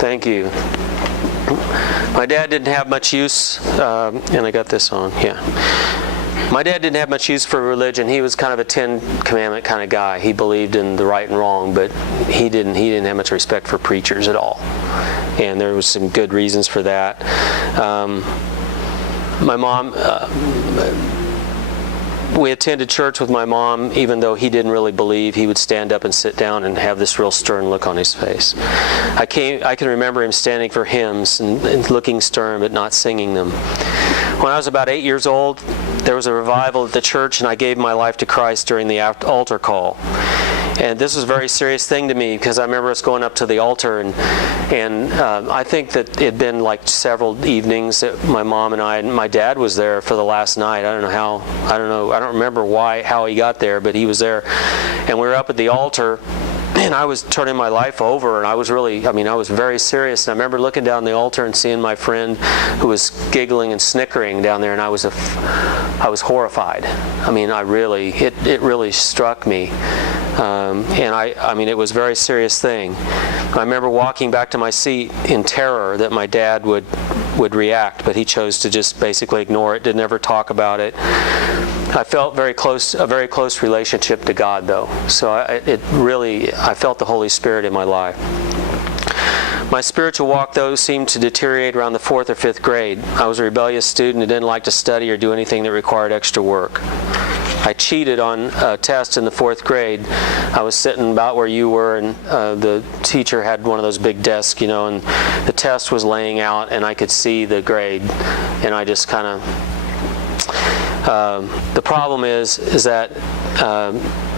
Thank you. My dad didn't have much use, and I got this on, yeah. My dad didn't have much use for religion. He was kind of a Ten Commandment kind of guy. He believed in the right and wrong, but he didn't have much respect for preachers at all. And there was some good reasons for that. My mom, we attended church with my mom, even though he didn't really believe. He would stand up and sit down and have this real stern look on his face. I can remember him standing for hymns and looking stern but not singing them. When I was about 8 years old, there was a revival at the church, and I gave my life to Christ during the altar call. And this was a very serious thing to me, because I remember us going up to the altar, and I think that it had been like several evenings that my mom and I and my dad was there for the last night. I don't remember how he got there, but he was there. And we were up at the altar, and I was turning my life over, and I was very serious. And I remember looking down the altar and seeing my friend who was giggling and snickering down there, and I was horrified. I mean, it really struck me. It was a very serious thing. I remember walking back to my seat in terror that my dad would react, but he chose to just basically ignore it, didn't ever talk about it. I felt a very close relationship to God, though. So I felt the Holy Spirit in my life. My spiritual walk, though, seemed to deteriorate around the 4th or 5th grade. I was a rebellious student who didn't like to study or do anything that required extra work. I cheated on a test in the 4th grade. I was sitting about where you were, and the teacher had one of those big desks, and the test was laying out, and I could see the grade, and I just kind of... the problem is that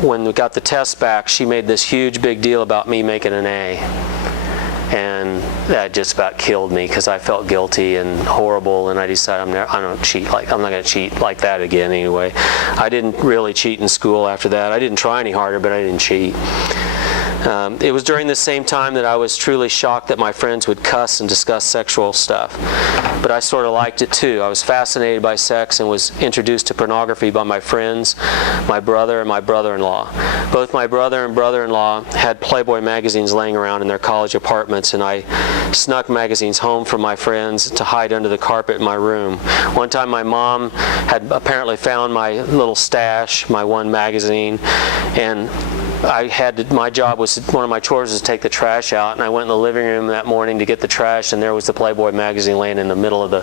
when we got the test back, she made this huge big deal about me making an A. And that just about killed me, because I felt guilty and horrible, and I decided I'm not going to cheat like that again anyway. I didn't really cheat in school after that. I didn't try any harder, but I didn't cheat. It was during the same time that I was truly shocked that my friends would cuss and discuss sexual stuff. But I sort of liked it too. I was fascinated by sex and was introduced to pornography by my friends, my brother, and my brother-in-law. Both my brother and brother-in-law had Playboy magazines laying around in their college apartments, and I snuck magazines home from my friends to hide under the carpet in my room. One time my mom had apparently found my little stash, my one magazine, and my job was, one of my chores was to take the trash out, and I went in the living room that morning to get the trash, and there was the Playboy magazine laying in the middle of the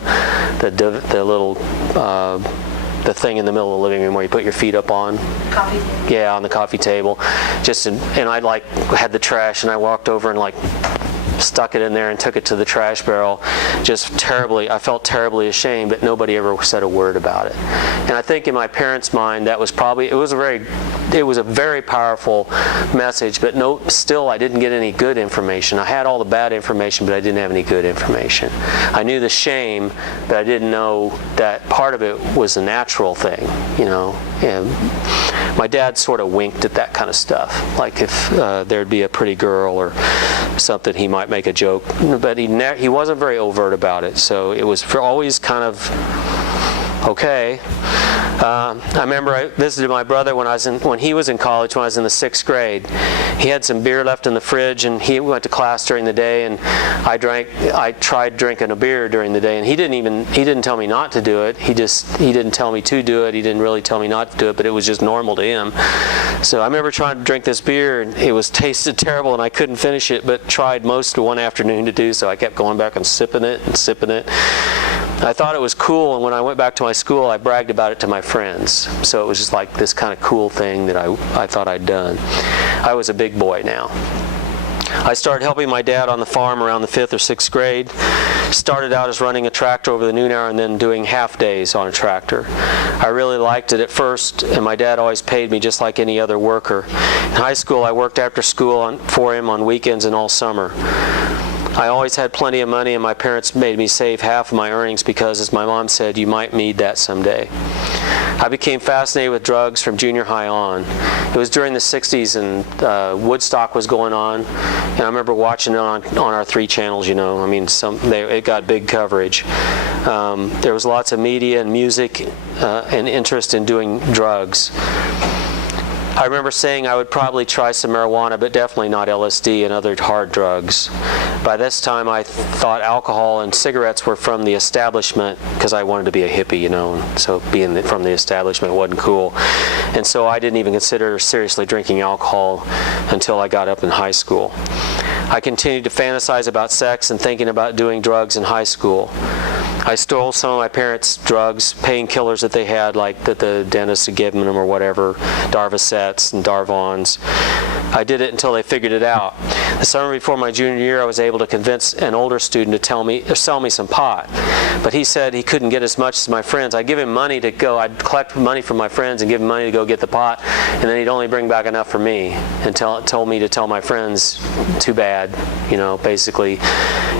thing in the middle of the living room where you put your feet up on. Coffee table. Yeah, on the coffee table. And I had the trash, and I walked over and stuck it in there and took it to the trash barrel. I felt terribly ashamed, but nobody ever said a word about it. And I think in my parents' mind, that was it was a very powerful message, but still I didn't get any good information. I had all the bad information, but I didn't have any good information. I knew the shame, but I didn't know that part of it was a natural thing, And my dad sort of winked at that kind of stuff. Like if there'd be a pretty girl or something, he might make a joke, but he wasn't very overt about it. So it was always kind of okay. I remember I visited my brother when he was in college, when I was in the 6th grade. He had some beer left in the fridge, and he went to class during the day, and I tried drinking a beer during the day, and he didn't tell me not to do it. He didn't tell me to do it. He didn't really tell me not to do it, but it was just normal to him. So I remember trying to drink this beer, and it tasted terrible, and I couldn't finish it, but tried most of one afternoon to do so. I kept going back and sipping it. I thought it was cool, and when I went back to my school, I bragged about it to my friends. So it was just like this kind of cool thing that I thought I'd done. I was a big boy now. I started helping my dad on the farm around the 5th or 6th grade. Started out as running a tractor over the noon hour and then doing half days on a tractor. I really liked it at first, and my dad always paid me just like any other worker. In high school, I worked after school for him on weekends and all summer. I always had plenty of money, and my parents made me save half of my earnings because, as my mom said, you might need that someday. I became fascinated with drugs from junior high on. It was during the 60s, and Woodstock was going on, and I remember watching it on our 3 channels, it got big coverage. There was lots of media and music and interest in doing drugs. I remember saying I would probably try some marijuana, but definitely not LSD and other hard drugs. By this time, I thought alcohol and cigarettes were from the establishment, because I wanted to be a hippie, you know, so being from the establishment wasn't cool. And so I didn't even consider seriously drinking alcohol until I got up in high school. I continued to fantasize about sex and thinking about doing drugs in high school. I stole some of my parents' drugs, painkillers that they had, like that the dentist had given them or whatever, Darvocets and Darvons. I did it until they figured it out. The summer before my junior year, I was able to convince an older student to sell me some pot. But he said he couldn't get as much as my friends. I'd give him money to go, I'd collect money from my friends and give him money to go get the pot, and then he'd only bring back enough for me, and told me to tell my friends, too bad, you know, basically.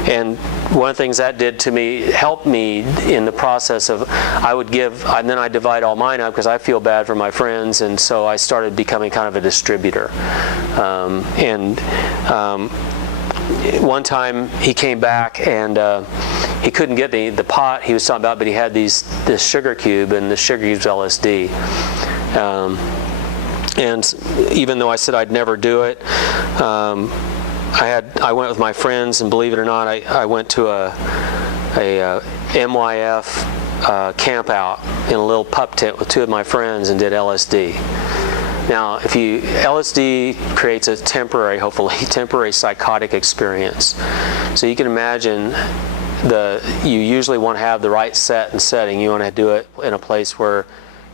And one of the things that did to me, helped me in the process of, I would give, and then I'd divide all mine up because I feel bad for my friends, and so I started becoming kind of a distributor. One time he came back and he couldn't get the pot he was talking about, but he had this sugar cube, and the sugar cube's LSD. And even though I said I'd never do it, I went with my friends, and believe it or not, I went to a MYF camp out in a little pup tent with two of my friends and did LSD. Now, LSD creates a hopefully temporary psychotic experience. So you can imagine you usually want to have the right set and setting. You want to do it in a place where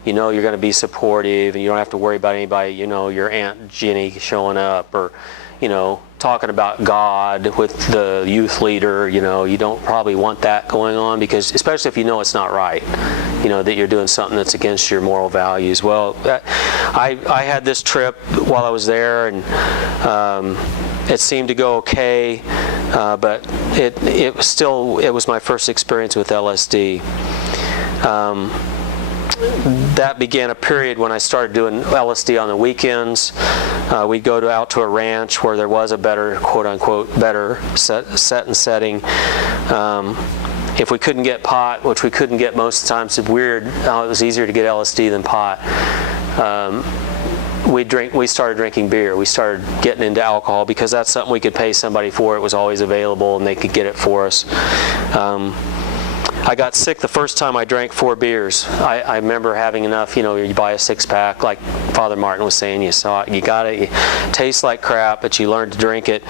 you know you're going to be supportive, and you don't have to worry about anybody, you know, your Aunt Jenny showing up, or, you know, talking about God with the youth leader. You know, you don't probably want that going on, because especially if you know it's not right, you know, that you're doing something that's against your moral values. Well, I had this trip while I was there, and it seemed to go okay, but it was my first experience with LSD. That began a period when I started doing LSD on the weekends. We'd go out to a ranch where there was a better, quote-unquote, better set and setting. If we couldn't get pot, which we couldn't get most of the times, it's weird how it was easier to get LSD than pot. We started drinking beer. We started getting into alcohol because that's something we could pay somebody for. It was always available, and they could get it for us. I got sick the first time I drank 4 beers. I remember having enough, you know, you buy a 6-pack, like Father Martin was saying, you saw it, you got it, it tastes like crap, but you learn to drink it.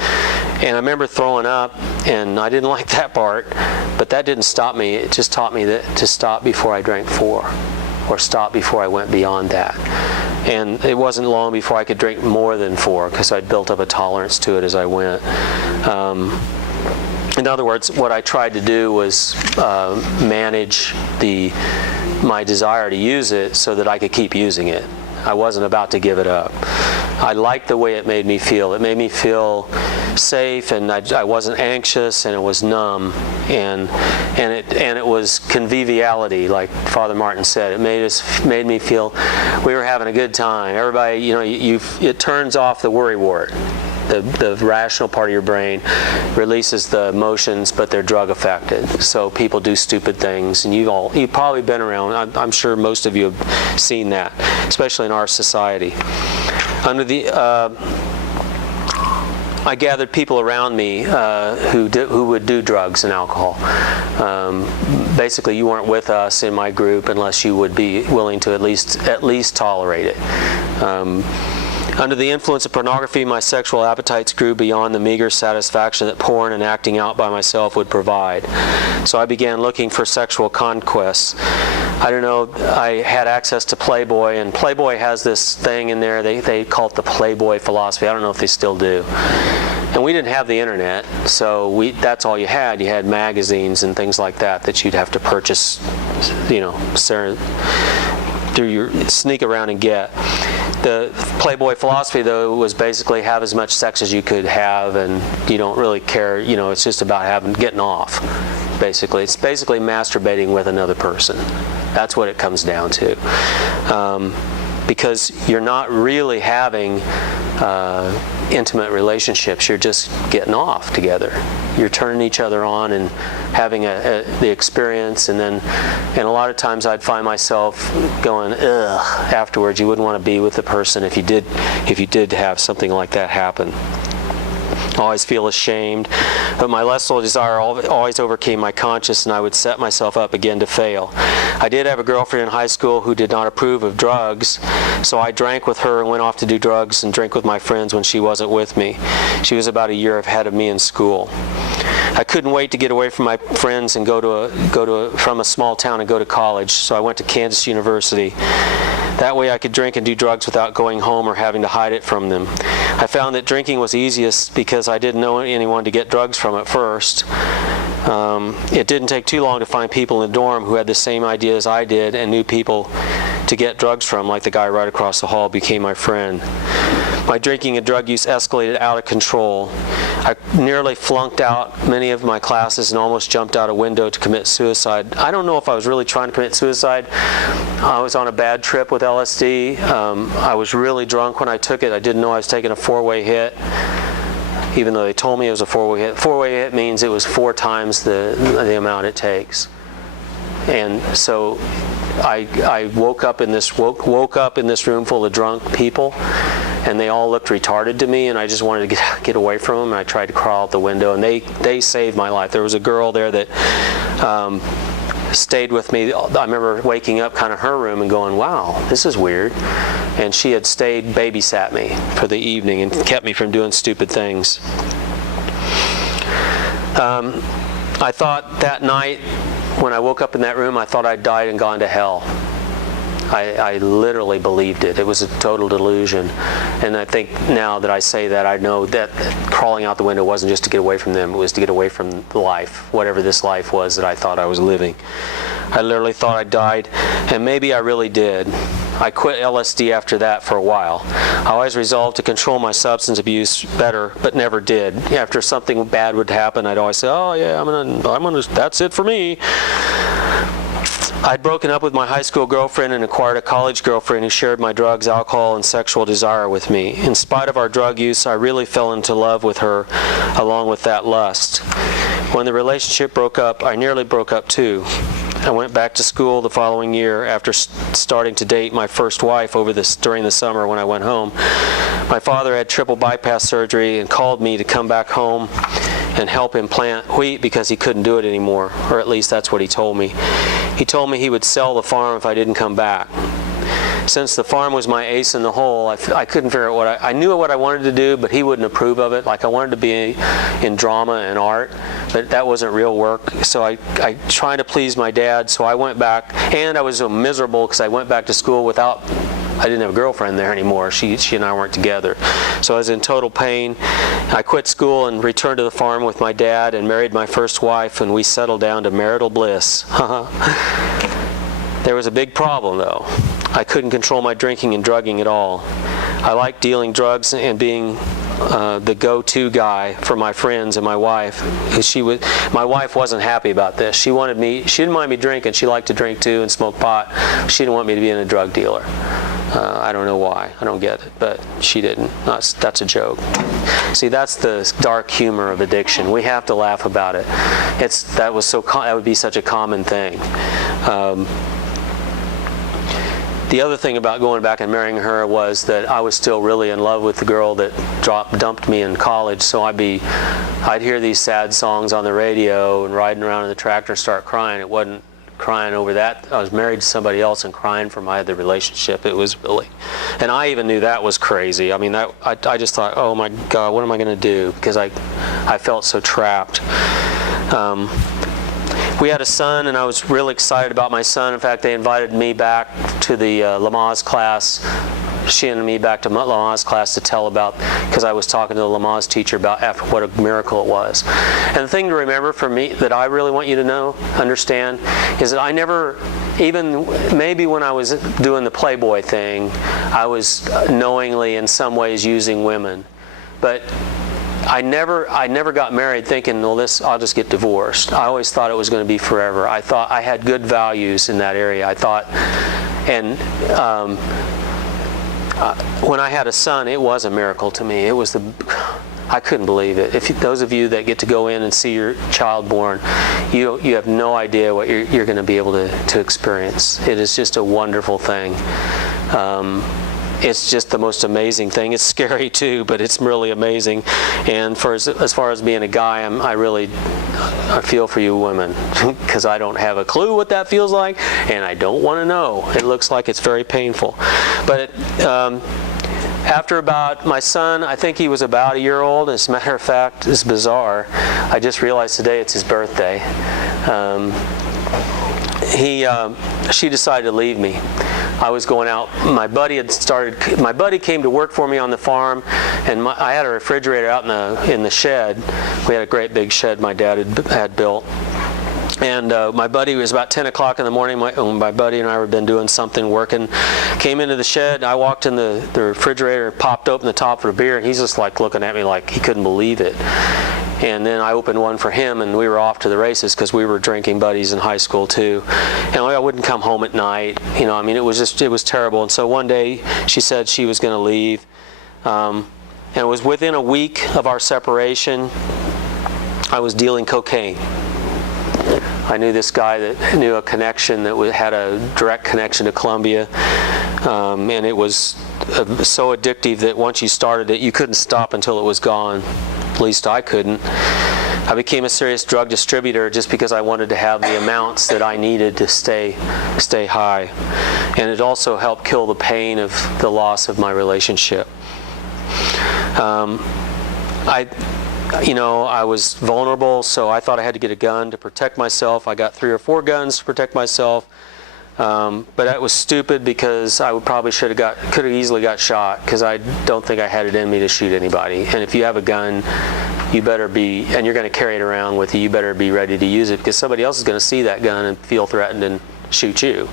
And I remember throwing up, and I didn't like that part, but that didn't stop me. It just taught me to stop before I drank 4, or stop before I went beyond that. And it wasn't long before I could drink more than 4, because I'd built up a tolerance to it as I went. In other words, what I tried to do was manage my desire to use it so that I could keep using it. I wasn't about to give it up. I liked the way it made me feel. It made me feel safe, and I wasn't anxious, and it was numb, and it was conviviality, like Father Martin said. It made me feel we were having a good time. Everybody, you know, it turns off the worry wart. The rational part of your brain releases the emotions, but they're drug affected. So people do stupid things, and you've probably been around. I'm sure most of you have seen that, especially in our society. I gathered people around me who would do drugs and alcohol. Basically, you weren't with us in my group unless you would be willing to at least tolerate it. Under the influence of pornography, my sexual appetites grew beyond the meager satisfaction that porn and acting out by myself would provide. So I began looking for sexual conquests. I don't know, I had access to Playboy, and Playboy has this thing in there, they call it the Playboy philosophy. I don't know if they still do. And we didn't have the internet, so that's all you had. You had magazines and things like that you'd have to purchase, you know, sneak around and get. The Playboy philosophy, though, was basically have as much sex as you could have, and you don't really care, you know, it's just about getting off, basically. It's basically masturbating with another person. That's what it comes down to. Because you're not really having intimate relationships. You're just getting off together. You're turning each other on and having the experience, and a lot of times I'd find myself going, ugh, afterwards. You wouldn't want to be with the person if you did have something like that happen. I always feel ashamed, but my lustful desire always overcame my conscience, and I would set myself up again to fail. I did have a girlfriend in high school who did not approve of drugs, so I drank with her and went off to do drugs and drink with my friends when she wasn't with me. She was about a year ahead of me in school. I couldn't wait to get away from my friends and from a small town and go to college, so I went to Kansas University. That way I could drink and do drugs without going home or having to hide it from them. I found that drinking was easiest because I didn't know anyone to get drugs from at first. It didn't take too long to find people in the dorm who had the same idea as I did and knew people to get drugs from, like the guy right across the hall became my friend. My drinking and drug use escalated out of control. I nearly flunked out many of my classes and almost jumped out a window to commit suicide. I don't know if I was really trying to commit suicide. I was on a bad trip with LSD. I was really drunk when I took it. I didn't know I was taking a 4-way hit, even though they told me it was a 4-way hit. 4-way hit means it was 4 times the amount it takes. And so I woke up in this room full of drunk people, and they all looked retarded to me, and I just wanted to get away from them, and I tried to crawl out the window, and they saved my life. There was a girl there that stayed with me. I remember waking up kind of her room and going, wow, this is weird. And she had babysat me for the evening and kept me from doing stupid things. I thought that night, when I woke up in that room, I thought I'd died and gone to hell. I literally believed it. It was a total delusion. And I think now that I say that, I know that crawling out the window wasn't just to get away from them. It was to get away from life, whatever this life was that I thought I was living. I literally thought I died, and maybe I really did. I quit LSD after that for a while. I always resolved to control my substance abuse better, but never did. After something bad would happen, I'd always say, oh yeah, I'm gonna, that's it for me. I'd broken up with my high school girlfriend and acquired a college girlfriend who shared my drugs, alcohol, and sexual desire with me. In spite of our drug use, I really fell into love with her, along with that lust. When the relationship broke up, I nearly broke up too. I went back to school the following year after starting to date my first wife during the summer when I went home. My father had triple bypass surgery and called me to come back home and help him plant wheat because he couldn't do it anymore, or at least that's what he told me. He told me he would sell the farm if I didn't come back. Since the farm was my ace in the hole, I couldn't figure out I knew what I wanted to do, but he wouldn't approve of it. Like, I wanted to be in drama and art, but that wasn't real work. So I tried to please my dad, so I went back, and I was so miserable because I went back to school I didn't have a girlfriend there anymore. She and I weren't together. So I was in total pain. I quit school and returned to the farm with my dad and married my first wife, and we settled down to marital bliss. There was a big problem, though. I couldn't control my drinking and drugging at all. I liked dealing drugs and being the go-to guy for my friends and my wife. My wife wasn't happy about this. She didn't mind me drinking. She liked to drink too and smoke pot. She didn't want me to be a drug dealer. I don't know why. I don't get it, but she didn't. That's a joke. See, that's the dark humor of addiction. We have to laugh about it. That would be such a common thing. The other thing about going back and marrying her was that I was still really in love with the girl that dumped me in college. So I'd hear these sad songs on the radio and riding around in the tractor and start crying. It wasn't crying over that. I was married to somebody else and crying for my other relationship. It was really, and I even knew that was crazy. I mean, I just thought, oh my God, what am I going to do? Because I felt so trapped. We had a son, and I was really excited about my son. In fact, they invited me back to the Lamaze class. She and me back to Lamaze class to tell about, because I was talking to the Lamaze teacher about what a miracle it was. And the thing to remember for me that I really want you to understand, is that I never, even maybe when I was doing the Playboy thing, I was knowingly in some ways using women. But I never got married thinking, well, I'll just get divorced. I always thought it was going to be forever. I thought I had good values in that area. I thought, and when I had a son, it was a miracle to me. I couldn't believe it. Those of you that get to go in and see your child born, you have no idea what you're going to be able to experience. It is just a wonderful thing. It's just the most amazing thing. It's scary too, but it's really amazing. And as far as being a guy, I feel for you women, because I don't have a clue what that feels like, and I don't want to know. It looks like it's very painful. But after about my son, I think he was about a year old. As a matter of fact, it's bizarre. I just realized today it's his birthday. She decided to leave me. I was going out. My buddy came to work for me on the farm, and I had a refrigerator out in the shed. We had a great big shed my dad had built. And my buddy, was about 10 o'clock in the morning, my buddy and I had been doing something, working, came into the shed. I walked in the refrigerator, popped open the top of a beer, and he's just like looking at me like he couldn't believe it. And then I opened one for him, and we were off to the races, because we were drinking buddies in high school too. And I wouldn't come home at night. It was terrible. And so one day she said she was going to leave. And it was within a week of our separation. I was dealing cocaine. I knew this guy that knew a connection that had a direct connection to Colombia, and it was so addictive that once you started it, you couldn't stop until it was gone. At least I couldn't. I became a serious drug distributor just because I wanted to have the amounts that I needed to stay high, and it also helped kill the pain of the loss of my relationship. I was vulnerable, so I thought I had to get a gun to protect myself. I got 3 or 4 guns to protect myself, but that was stupid, because I could have easily got shot, because I don't think I had it in me to shoot anybody. And if you have a gun, you better be, and you're going to carry it around with you, you better be ready to use it, because somebody else is going to see that gun and feel threatened and shoot you.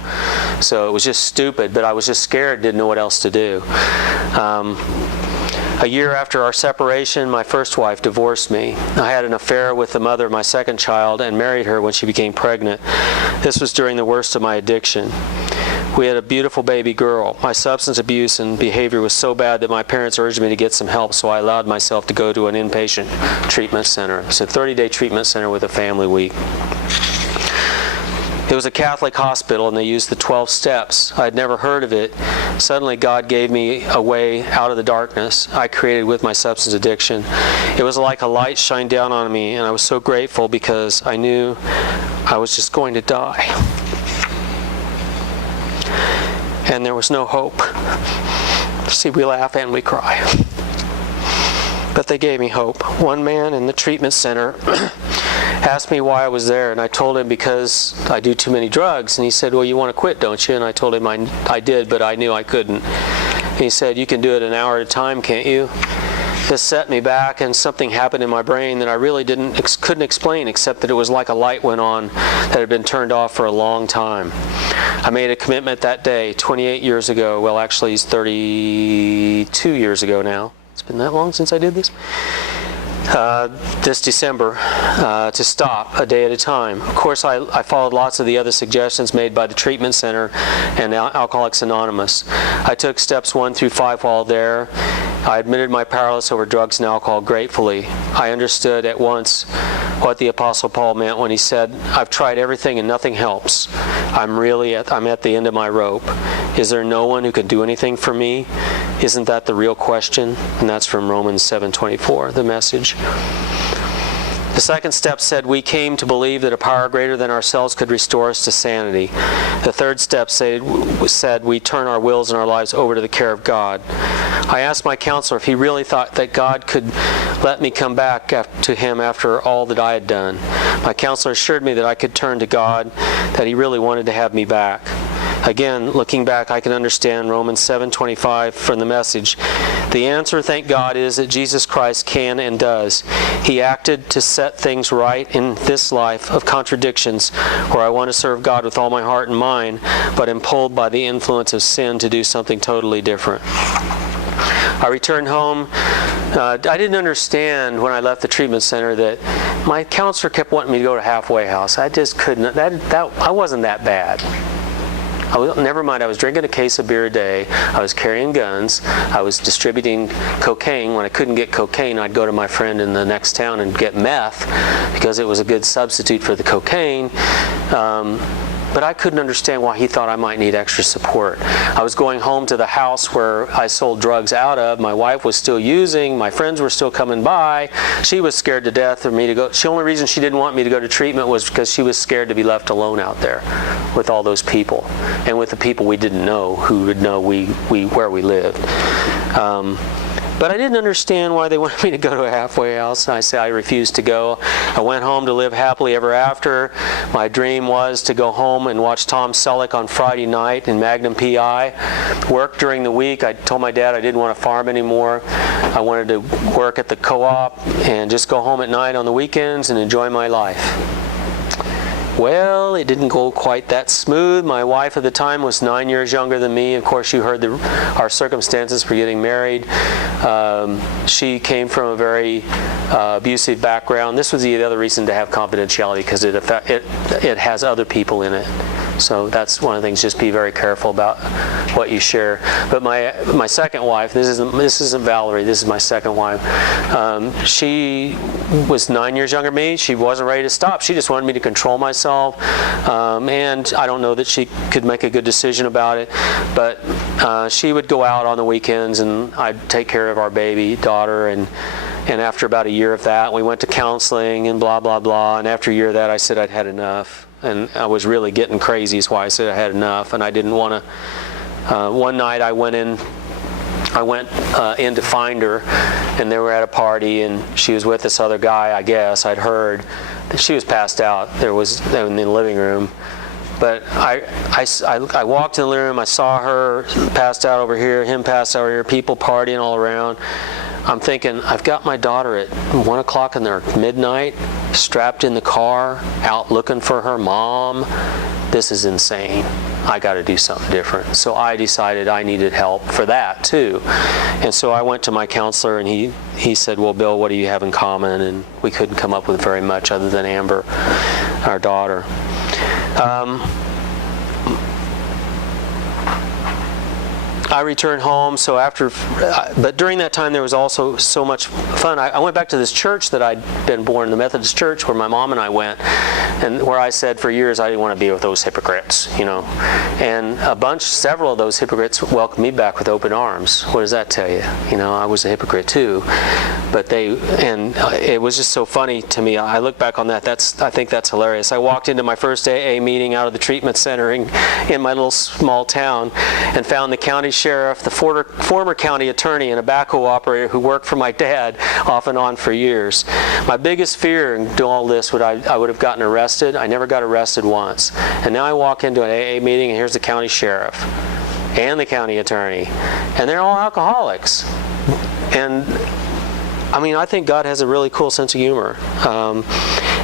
So it was just stupid, but I was just scared, didn't know what else to do. A year after our separation, my first wife divorced me. I had an affair with the mother of my second child and married her when she became pregnant. This was during the worst of my addiction. We had a beautiful baby girl. My substance abuse and behavior was so bad that my parents urged me to get some help, so I allowed myself to go to an inpatient treatment center. It's a 30-day treatment center with a family week. It was a Catholic hospital, and they used the 12 steps. I had never heard of it. Suddenly, God gave me a way out of the darkness I created with my substance addiction. It was like a light shined down on me, and I was so grateful, because I knew I was just going to die. And there was no hope. See, we laugh and we cry. But they gave me hope. One man in the treatment center asked me why I was there, and I told him because I do too many drugs. And he said, well, you want to quit, don't you? And I told him I did, but I knew I couldn't. And he said, you can do it an hour at a time, can't you? This set me back, and something happened in my brain that I really couldn't explain, except that it was like a light went on that had been turned off for a long time. I made a commitment that day, 28 years ago. Well, actually, it's 32 years ago now. It's been that long since I did this. This December, to stop a day at a time. Of course, I followed lots of the other suggestions made by the treatment center and Alcoholics Anonymous. I took steps 1 through 5 while there. I admitted my powerlessness over drugs and alcohol gratefully. I understood at once what the Apostle Paul meant when he said, I've tried everything and nothing helps. I'm at the end of my rope. Is there no one who can do anything for me? Isn't that the real question? And that's from Romans 7:24, the message. The second step said we came to believe that a power greater than ourselves could restore us to sanity. The third step said we turn our wills and our lives over to the care of God. I asked my counselor if he really thought that God could let me come back to him after all that I had done. My counselor assured me that I could turn to God, that he really wanted to have me back. Again, looking back, I can understand Romans 7:25 from the message. The answer, thank God, is that Jesus Christ can and does. He acted to set things right in this life of contradictions, where I want to serve God with all my heart and mind, but am pulled by the influence of sin to do something totally different. I returned home. I didn't understand when I left the treatment center that my counselor kept wanting me to go to halfway house. I just couldn't. I wasn't that bad. Never mind, I was drinking a case of beer a day. I was carrying guns. I was distributing cocaine. When I couldn't get cocaine, I'd go to my friend in the next town and get meth because it was a good substitute for the cocaine. But I couldn't understand why he thought I might need extra support. I was going home to the house where I sold drugs out of. My wife was still using. My friends were still coming by. She was scared to death of me to go. The only reason she didn't want me to go to treatment was because she was scared to be left alone out there with all those people and with the people we didn't know who would know where we lived. But I didn't understand why they wanted me to go to a halfway house, and I said I refused to go. I went home to live happily ever after. My dream was to go home and watch Tom Selleck on Friday night in Magnum PI. Work during the week. I told my dad I didn't want to farm anymore. I wanted to work at the co-op and just go home at night on the weekends and enjoy my life. Well, it didn't go quite that smooth. My wife at the time was 9 years younger than me. Of course, you heard our circumstances for getting married. She came from a very abusive background. This was the other reason to have confidentiality, because it has other people in it. So that's one of the things. Just be very careful about what you share. But my second wife, this isn't Valerie. This is my second wife. She was 9 years younger than me. She wasn't ready to stop. She just wanted me to control myself. And I don't know that she could make a good decision about it. But she would go out on the weekends, and I'd take care of our baby daughter. And after about a year of that, we went to counseling and blah, blah, blah. And after a year of that, I said I'd had enough. And I was really getting crazy, is why I said I had enough. And I didn't want to. One night I went in to find her, and they were at a party, and she was with this other guy, I guess. I'd heard that she was passed out. They were in the living room. But I walked in the living room, I saw her passed out over here, him passed out over here, people partying all around. I'm thinking, I've got my daughter at 1 o'clock in the midnight, strapped in the car, out looking for her mom. This is insane. I got to do something different. So I decided I needed help for that too. And so I went to my counselor, and he said, well, Bill, what do you have in common? And we couldn't come up with very much other than Amber, our daughter. I returned home, but during that time there was also so much fun. I went back to this church that I'd been born in, the Methodist church, where my mom and I went, and where I said for years I didn't want to be with those hypocrites, And several of those hypocrites welcomed me back with open arms. What does that tell you? I was a hypocrite too, but it was just so funny to me. I look back on that. I think that's hilarious. I walked into my first AA meeting out of the treatment center in my little small town, and found the county sheriff, the former county attorney, and a backhoe operator who worked for my dad off and on for years. My biggest fear in doing all this I would have gotten arrested. I never got arrested once. And now I walk into an AA meeting, and here's the county sheriff and the county attorney, and they're all alcoholics. And I think God has a really cool sense of humor.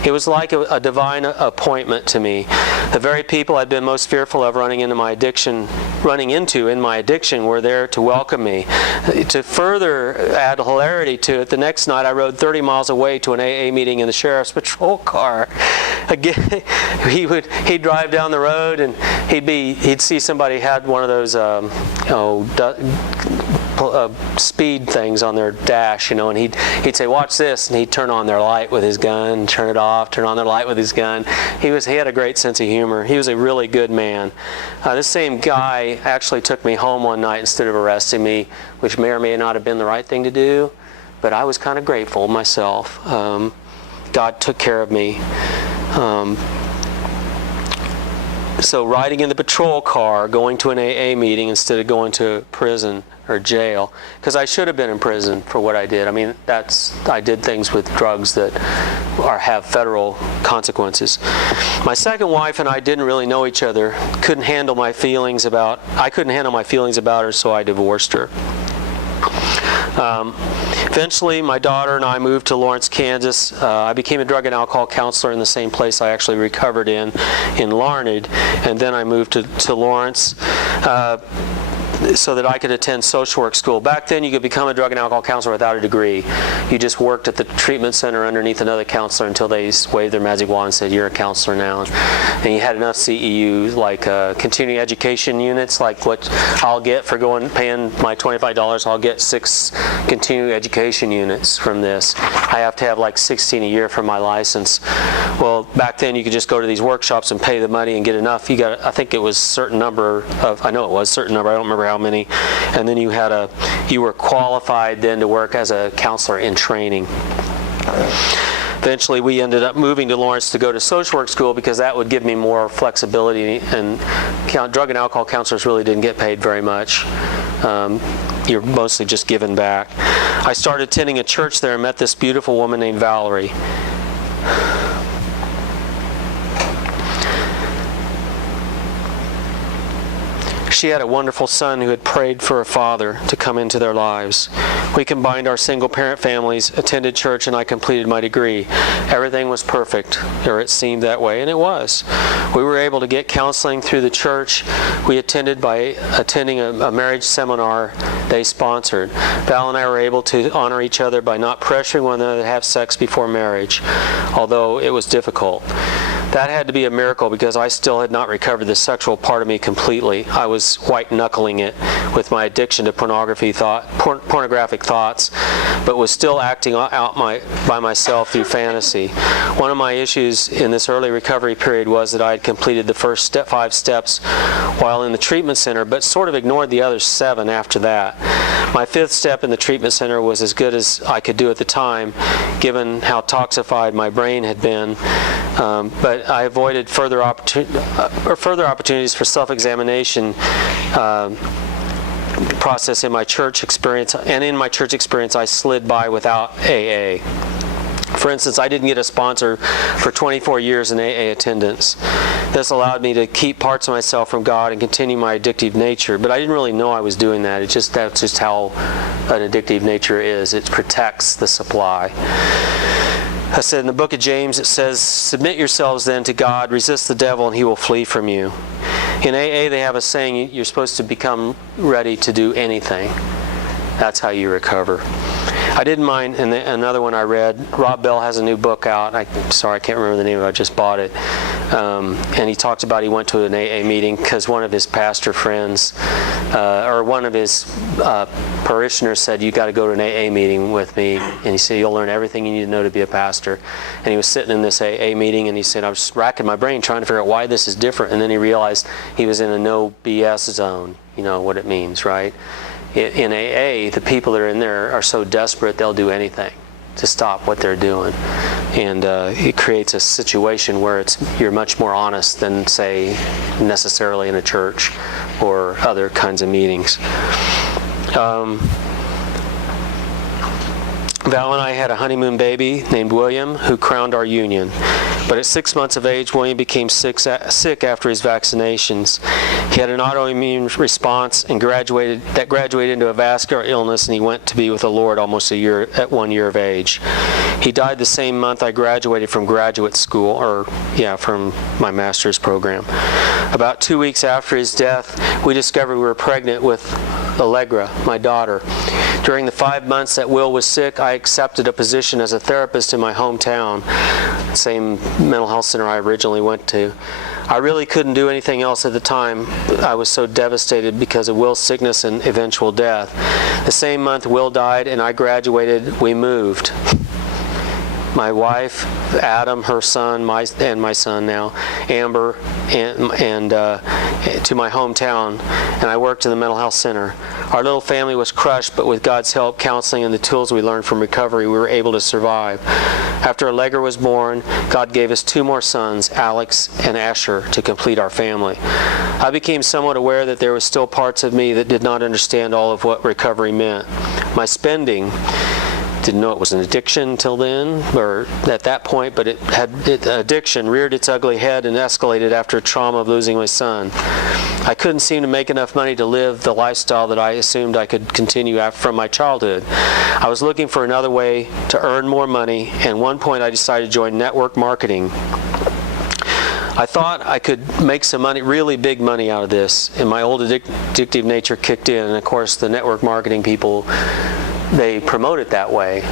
It was like a divine appointment to me. The very people I'd been most fearful of running into in my addiction were there to welcome me. To further add hilarity to it, the next night I rode 30 miles away to an AA meeting in the sheriff's patrol car. Again, he'd drive down the road, and he'd see somebody had one of those speed things on their dash, and he'd say, watch this, and he'd turn on their light with his gun, turn it off, turn on their light with his gun. He had a great sense of humor. He was a really good man. This same guy actually took me home one night instead of arresting me, which may or may not have been the right thing to do, but I was kind of grateful myself. God took care of me. So riding in the patrol car, going to an AA meeting instead of going to prison or jail, because I should have been in prison for what I did. I did things with drugs that have federal consequences. My second wife and I didn't really know each other. I couldn't handle my feelings about her, so I divorced her. Eventually, my daughter and I moved to Lawrence, Kansas. I became a drug and alcohol counselor in the same place I actually recovered in Larned, and then I moved to Lawrence. so that I could attend social work school. Back then, you could become a drug and alcohol counselor without a degree. You just worked at the treatment center underneath another counselor until they waved their magic wand and said, you're a counselor now. And you had enough CEUs, like continuing education units, like what I'll get for paying my $25, I'll get 6 continuing education units from this. I have to have like 16 a year for my license. Well, back then you could just go to these workshops and pay the money and get enough. You got, I think it was a certain number of, I know it was a certain number, I don't remember how many, and then you were qualified then to work as a counselor in training. Eventually we ended up moving to Lawrence to go to social work school because that would give me more flexibility, and drug and alcohol counselors really didn't get paid very much. You're mostly just given back. I started attending a church there and met this beautiful woman named Valerie. She had a wonderful son who had prayed for a father to come into their lives. We combined our single-parent families, attended church, and I completed my degree. Everything was perfect, or it seemed that way, and it was. We were able to get counseling through the church we attended by attending a marriage seminar they sponsored. Val and I were able to honor each other by not pressuring one another to have sex before marriage, although it was difficult. That had to be a miracle because I still had not recovered the sexual part of me completely. I was white-knuckling it with my addiction to pornographic thoughts, but was still acting out by myself through fantasy. One of my issues in this early recovery period was that I had completed the first 5 steps while in the treatment center, but sort of ignored the other 7 after that. My 5th step in the treatment center was as good as I could do at the time, given how toxified my brain had been, but I avoided further opportunities for self-examination process in my church experience, and in my church experience I slid by without AA. For instance, I didn't get a sponsor for 24 years in AA attendance. This allowed me to keep parts of myself from God and continue my addictive nature, but I didn't really know I was doing that. That's just how an addictive nature is. It protects the supply. I said in the book of James, it says, submit yourselves then to God, resist the devil, and he will flee from you. In AA, they have a saying, you're supposed to become ready to do anything. That's how you recover. I didn't mind, and another one I read, Rob Bell has a new book out. Sorry, I can't remember the name of it, I just bought it. And he talked about he went to an AA meeting because one of his pastor friends, or one of his parishioners said, you got to go to an AA meeting with me. And he said, you'll learn everything you need to know to be a pastor. And he was sitting in this AA meeting and he said, I was racking my brain trying to figure out why this is different. And then he realized he was in a no BS zone. You know what it means, right? In AA, the people that are in there are so desperate they'll do anything to stop what they're doing. And it creates a situation where you're much more honest than, say, necessarily in a church or other kinds of meetings. Val and I had a honeymoon baby named William who crowned our union. But at 6 months of age, William became sick after his vaccinations. He had an autoimmune response and graduated into a vascular illness, and he went to be with the Lord almost at 1 year of age. He died the same month I graduated from graduate school, from my master's program. About 2 weeks after his death, we discovered we were pregnant with Allegra, my daughter. During the 5 months that Will was sick, I accepted a position as a therapist in my hometown, same mental health center I originally went to. I really couldn't do anything else at the time. I was so devastated because of Will's sickness and eventual death. The same month Will died and I graduated, we moved. My wife, Adam, her son, and my son now, Amber, and to my hometown, and I worked in the mental health center. Our little family was crushed, but with God's help, counseling, and the tools we learned from recovery, we were able to survive. After Allegra was born, God gave us 2 more sons, Alex and Asher, to complete our family. I became somewhat aware that there were still parts of me that did not understand all of what recovery meant. My spending, didn't know it was an addiction till then, or at that point, but addiction reared its ugly head and escalated after trauma of losing my son. I couldn't seem to make enough money to live the lifestyle that I assumed I could continue from my childhood. I was looking for another way to earn more money, and at one point I decided to join network marketing. I thought I could make some money, really big money out of this, and my old addictive nature kicked in. And of course, the network marketing people, they promote it that way,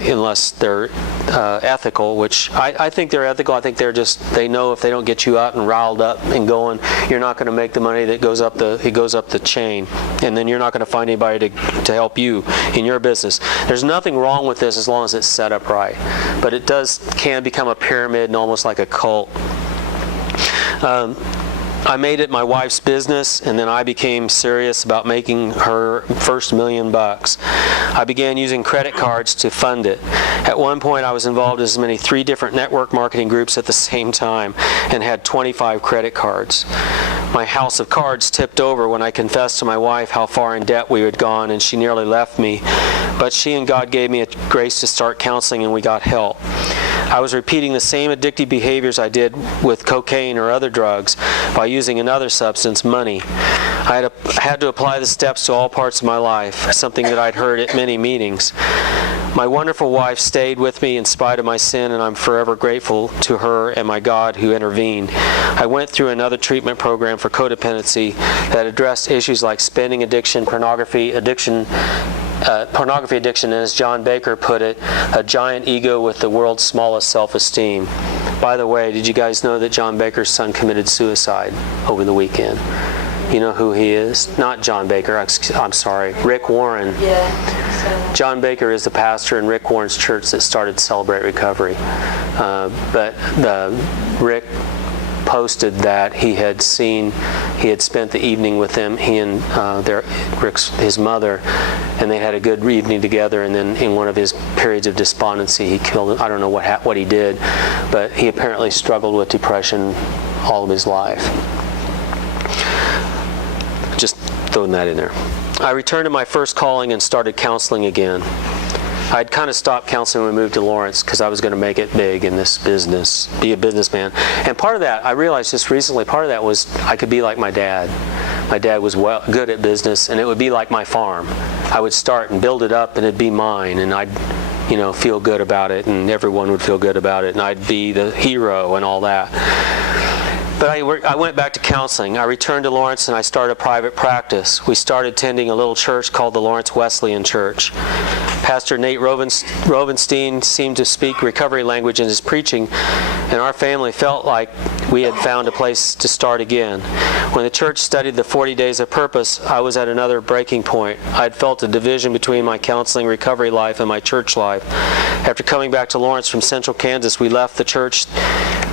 unless they're ethical, which I think they're ethical. I think they know if they don't get you out and riled up and going, you're not going to make the money that goes up the chain, and then you're not going to find anybody to help you in your business. There's nothing wrong with this as long as it's set up right, but it can become a pyramid and almost like a cult. I made it my wife's business, and then I became serious about making her first $1 million. I began using credit cards to fund it. At one point, I was involved in 3 different network marketing groups at the same time and had 25 credit cards. My house of cards tipped over when I confessed to my wife how far in debt we had gone, and she nearly left me. But she and God gave me a grace to start counseling, and we got help. I was repeating the same addictive behaviors I did with cocaine or other drugs by using another substance, money. I had to apply the steps to all parts of my life, something that I'd heard at many meetings. My wonderful wife stayed with me in spite of my sin, and I'm forever grateful to her and my God who intervened. I went through another treatment program for codependency that addressed issues like spending addiction, pornography addiction, and as John Baker put it, a giant ego with the world's smallest self-esteem. By the way, did you guys know that John Baker's son committed suicide over the weekend? You know who he is? Not John Baker, I'm sorry, Rick Warren. Yeah. John Baker is the pastor in Rick Warren's church that started Celebrate Recovery. But Rick posted that he had spent the evening with them, he and his mother, and they had a good evening together, and then in one of his periods of despondency he killed him. I don't know what he did, but he apparently struggled with depression all of his life. Just throwing that in there. I returned to my first calling and started counseling again. I'd kind of stopped counseling when we moved to Lawrence because I was going to make it big in this business, be a businessman. And part of that, I realized just recently, part of that was I could be like my dad. My dad was good at business, and it would be like my farm. I would start and build it up, and it'd be mine, and I'd feel good about it, and everyone would feel good about it, and I'd be the hero and all that. But I went back to counseling. I returned to Lawrence and I started a private practice. We started attending a little church called the Lawrence Wesleyan Church. Pastor Nate Rovenstein seemed to speak recovery language in his preaching, and our family felt like we had found a place to start again. When the church studied the 40 Days of Purpose, I was at another breaking point. I had felt a division between my counseling recovery life and my church life. After coming back to Lawrence from Central Kansas, we left the church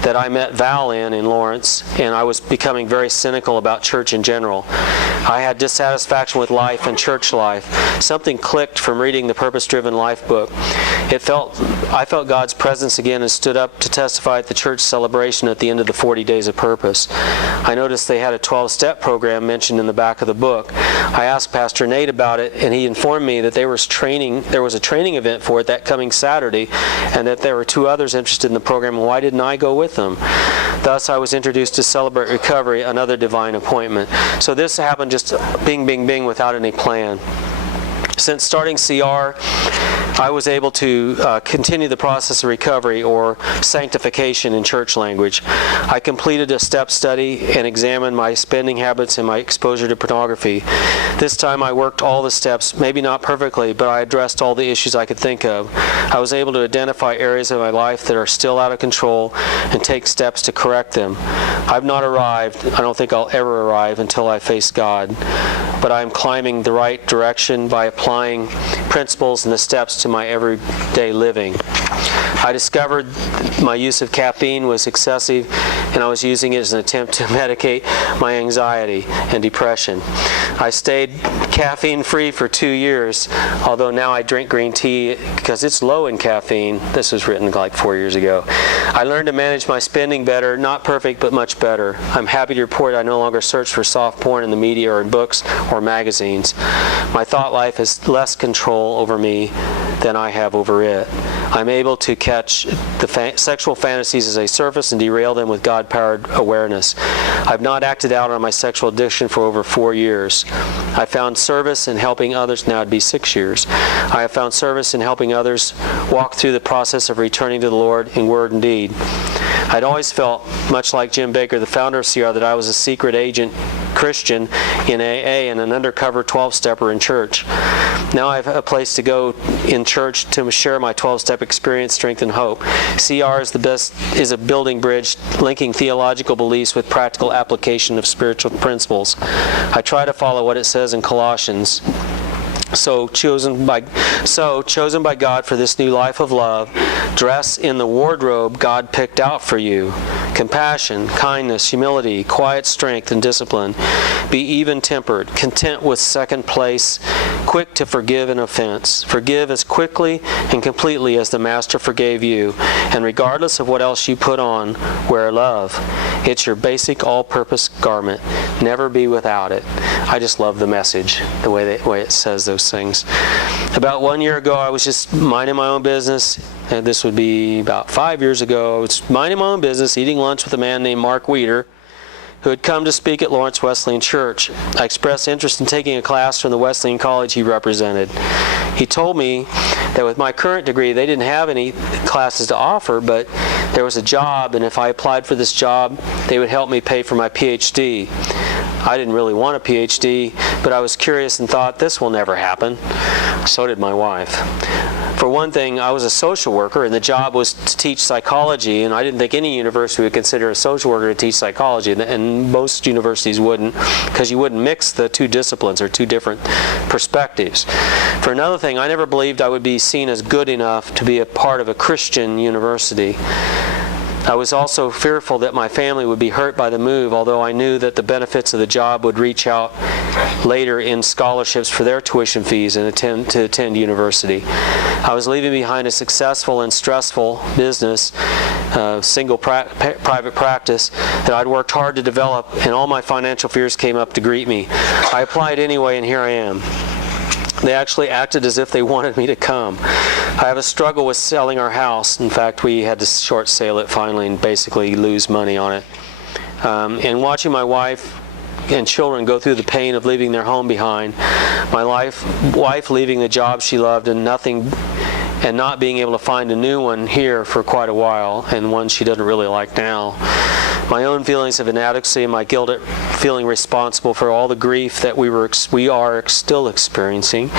that I met Val in Lawrence, and I was becoming very cynical about church in general. I had dissatisfaction with life and church life. Something clicked from reading the Purpose-Driven Life book. I felt God's presence again and stood up to testify at the church celebration at the end of the 40 Days of Purpose. I noticed they had a 12-step program mentioned in the back of the book. I asked Pastor Nate about it, and he informed me that there was a training event for it that coming Saturday, and that there were 2 others interested in the program, and why didn't I go with them? Thus, I was introduced to Celebrate Recovery, another divine appointment. So this happened just bing, without any plan. Since starting CR, I was able to continue the process of recovery, or sanctification in church language. I completed a step study and examined my spending habits and my exposure to pornography. This time I worked all the steps, maybe not perfectly, but I addressed all the issues I could think of. I was able to identify areas of my life that are still out of control and take steps to correct them. I've not arrived. I don't think I'll ever arrive until I face God. But I'm climbing the right direction by applying principles and the steps to my everyday living. I discovered my use of caffeine was excessive, and I was using it as an attempt to medicate my anxiety and depression. I stayed caffeine-free for 2 years, although now I drink green tea because it's low in caffeine. This was written like 4 years ago. I learned to manage my spending better, not perfect, but much better. I'm happy to report I no longer search for soft porn in the media or in books or magazines. My thought life has less control over me than I have over it. I'm able to catch the sexual fantasies as they surface and derail them with God-powered awareness. I've not acted out on my sexual addiction for over 4 years. I found service in helping others, now it'd be 6 years. I have found service in helping others walk through the process of returning to the Lord in word and deed. I'd always felt, much like Jim Baker, the founder of CR, that I was a secret agent Christian in AA and an undercover 12-stepper in church. Now I have a place to go in church to share my 12-step experience, strength, and hope. CR is a building bridge linking theological beliefs with practical application of spiritual principles. I try to follow what it says in Colossians. So chosen by God for this new life of love, dress in the wardrobe God picked out for you. Compassion, kindness, humility, quiet strength, and discipline. Be even-tempered, content with second place, quick to forgive an offense. Forgive as quickly and completely as the Master forgave you, and regardless of what else you put on, wear love. It's your basic all-purpose garment. Never be without it. I just love the message, the way it says those things. About 1 year ago, I was just minding my own business. And this would be about 5 years ago. I was minding my own business, eating lunch with a man named Mark Weeder, who had come to speak at Lawrence Wesleyan Church. I expressed interest in taking a class from the Wesleyan college he represented. He told me that with my current degree, they didn't have any classes to offer, but there was a job, and if I applied for this job, they would help me pay for my PhD. I didn't really want a PhD, but I was curious and thought, this will never happen. So did my wife. For one thing, I was a social worker, and the job was to teach psychology, and I didn't think any university would consider a social worker to teach psychology, and most universities wouldn't, because you wouldn't mix the two disciplines or two different perspectives. For another thing, I never believed I would be seen as good enough to be a part of a Christian university. I was also fearful that my family would be hurt by the move, although I knew that the benefits of the job would reach out later in scholarships for their tuition fees and attend university. I was leaving behind a successful and stressful business, single private practice that I'd worked hard to develop, and all my financial fears came up to greet me. I applied anyway, and here I am. They actually acted as if they wanted me to come. I have a struggle with selling our house. In fact, we had to short sale it finally and basically lose money on it. And watching my wife and children go through the pain of leaving their home behind, my wife leaving the job she loved and not being able to find a new one here for quite a while, and one she doesn't really like now. My own feelings of inadequacy and my guilt at feeling responsible for all the grief that we are still experiencing.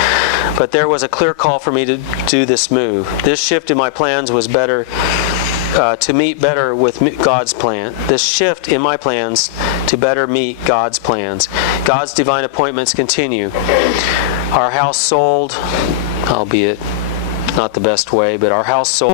But there was a clear call for me to do this move. This shift in my plans was to meet better with God's plan. This shift in my plans to better meet God's plans. God's divine appointments continue. Our house sold, albeit not the best way, but our house sold